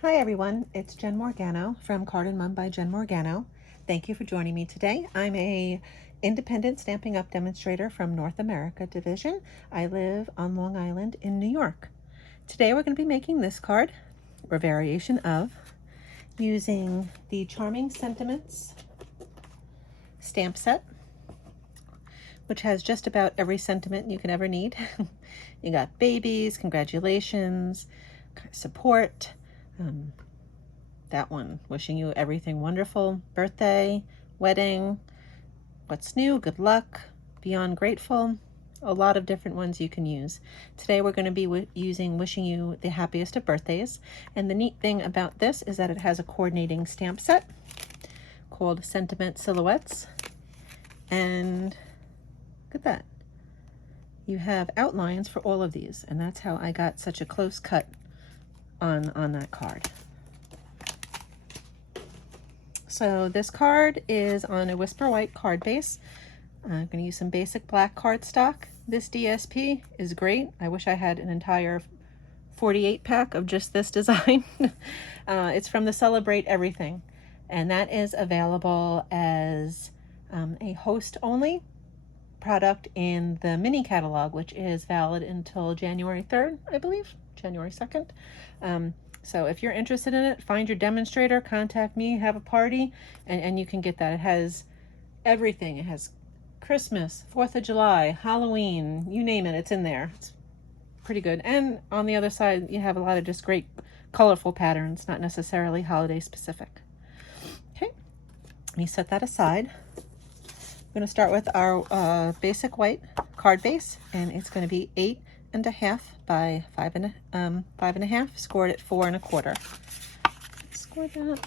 Hi everyone, it's Jen Morgano from Card and Mum by Jen Morgano. Thank you for joining me today. I'm a independent Stampin' Up! Demonstrator from North America Division. I live on Long Island in New York. Today we're going to be making this card, or a variation of, using the Charming Sentiments stamp set, which has just about every sentiment you can ever need. You got babies, congratulations, support, that one, wishing you everything wonderful, birthday, wedding, what's new, good luck, beyond grateful, a lot of different ones you can use. Today we're going to be using wishing you the happiest of birthdays, and the neat thing about this is that it has a coordinating stamp set called Sentiment Silhouettes, and look at that. You have outlines for all of these, and that's how I got such a close cut on that card. So this card is on a Whisper White card base. I'm going to use some basic black cardstock. This DSP is great. I wish I had an entire 48 pack of just this design. It's from the Celebrate Everything, and that is available as a host only product in the mini catalog, which is valid until January 3rd, I believe, January 2nd. So if you're interested in it, find your demonstrator, contact me, have a party, and you can get that. It has everything. It has Christmas, 4th of July, Halloween, you name it, it's in there. It's pretty good. And on the other side, you have a lot of just great colorful patterns, not necessarily holiday specific. Okay, let me set that aside. I'm going to start with our basic white card base, and it's going to be 8.5 by 5.5, scored at 4 1/4. Score that.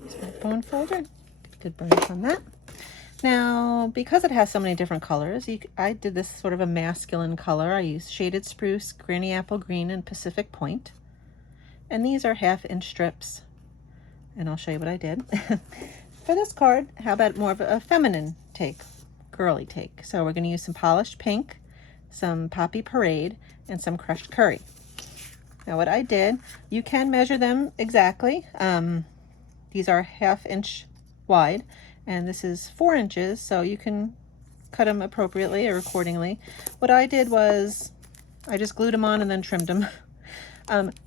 Here's my bone folder. Good burnish on that. Now, because it has so many different colors, I did this sort of a masculine color. I used Shaded Spruce, Granny Apple Green, and Pacific Point. And these are 1/2-inch strips. And I'll show you what I did. For this card, how about more of a feminine take, girly take? So we're going to use some polished pink, some Poppy Parade, and some crushed curry. Now what I did, you can measure them exactly. These are 1/2-inch wide, and this is 4 inches, so you can cut them appropriately or accordingly. What I did was I just glued them on and then trimmed them.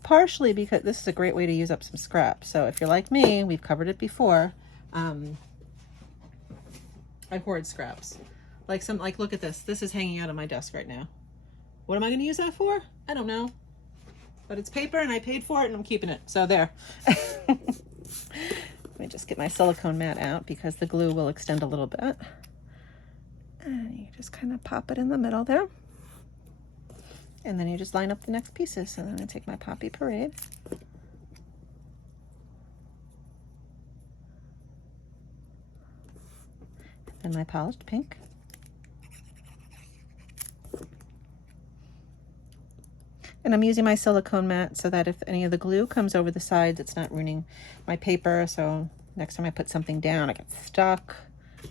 Partially because this is a great way to use up some scrap. So if you're like me, we've covered it before. I hoard scraps. Like look at this. This is hanging out on my desk right now. What am I going to use that for? I don't know. But it's paper and I paid for it and I'm keeping it. So there. Let me just get my silicone mat out because the glue will extend a little bit. And you just kind of pop it in the middle there. And then you just line up the next pieces. So then I'm going to take my Poppy Parade. And my polished pink. And I'm using my silicone mat so that if any of the glue comes over the sides, it's not ruining my paper. So next time I put something down, I get stuck.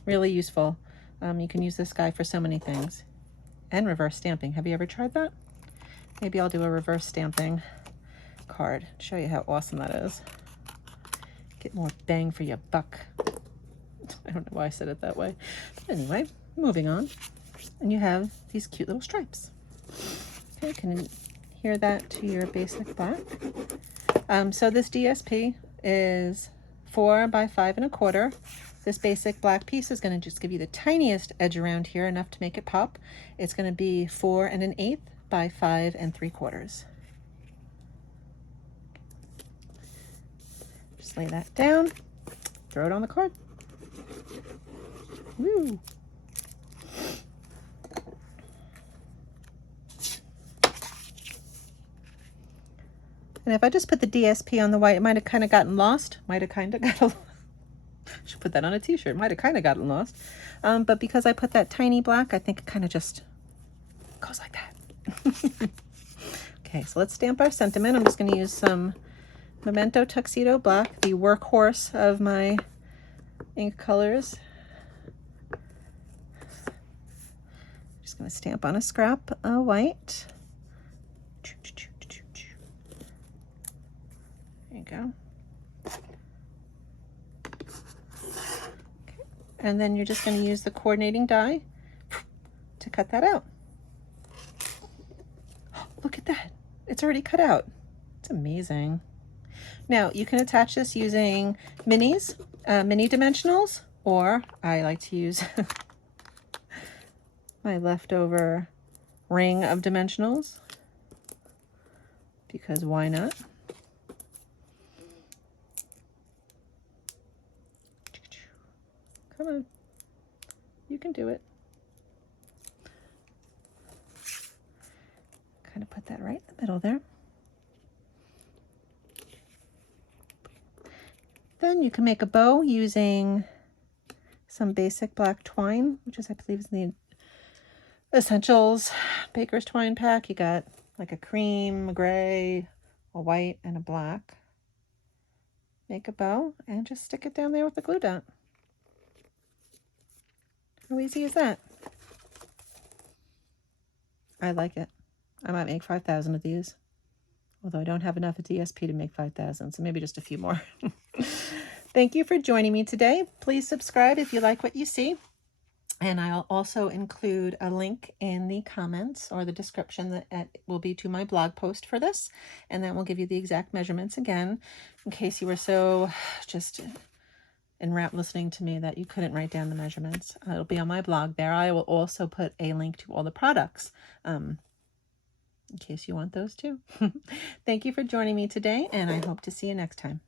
Really useful. You can use this guy for so many things. And reverse stamping. Have you ever tried that? Maybe I'll do a reverse stamping card. Show you how awesome that is. Get more bang for your buck. I don't know why I said it that way. But anyway, moving on. And you have these cute little stripes. Okay, can you hear that to your basic black? So this DSP is 4 by 5 1/4. This basic black piece is going to just give you the tiniest edge around here, enough to make it pop. It's going to be 4 1/8 by 5 3/4. Just lay that down, throw it on the card. Woo! And if I just put the DSP on the white, it might have kind of gotten lost. Might have kind of got should put that on a t-shirt. Might have kind of gotten lost. But because I put that tiny black, I think it kind of just goes like that. Okay, so let's stamp our sentiment. I'm just going to use some Memento Tuxedo Black, the workhorse of my ink colors. Just going to stamp on a scrap of white. There you go. Okay. And then you're just going to use the coordinating die to cut that out. Look at that. It's already cut out. It's amazing. Now you can attach this using minis, mini dimensionals, or I like to use my leftover ring of dimensionals, because why not? Come on, you can do it. Kind of put that right in the middle there. Then you can make a bow using some basic black twine, which is, I believe, is in the Essentials Baker's Twine pack. You got like a cream, a gray, a white, and a black. Make a bow and just stick it down there with the glue dot. How easy is that? I like it. I might make 5,000 of these, although I don't have enough at DSP to make 5,000, so maybe just a few more. Thank you for joining me today. Please subscribe if you like what you see. And I'll also include a link in the comments or the description that will be to my blog post for this. And that will give you the exact measurements again, in case you were so just enwrapped listening to me that you couldn't write down the measurements. It'll be on my blog there. I will also put a link to all the products in case you want those too. Thank you for joining me today, and I hope to see you next time.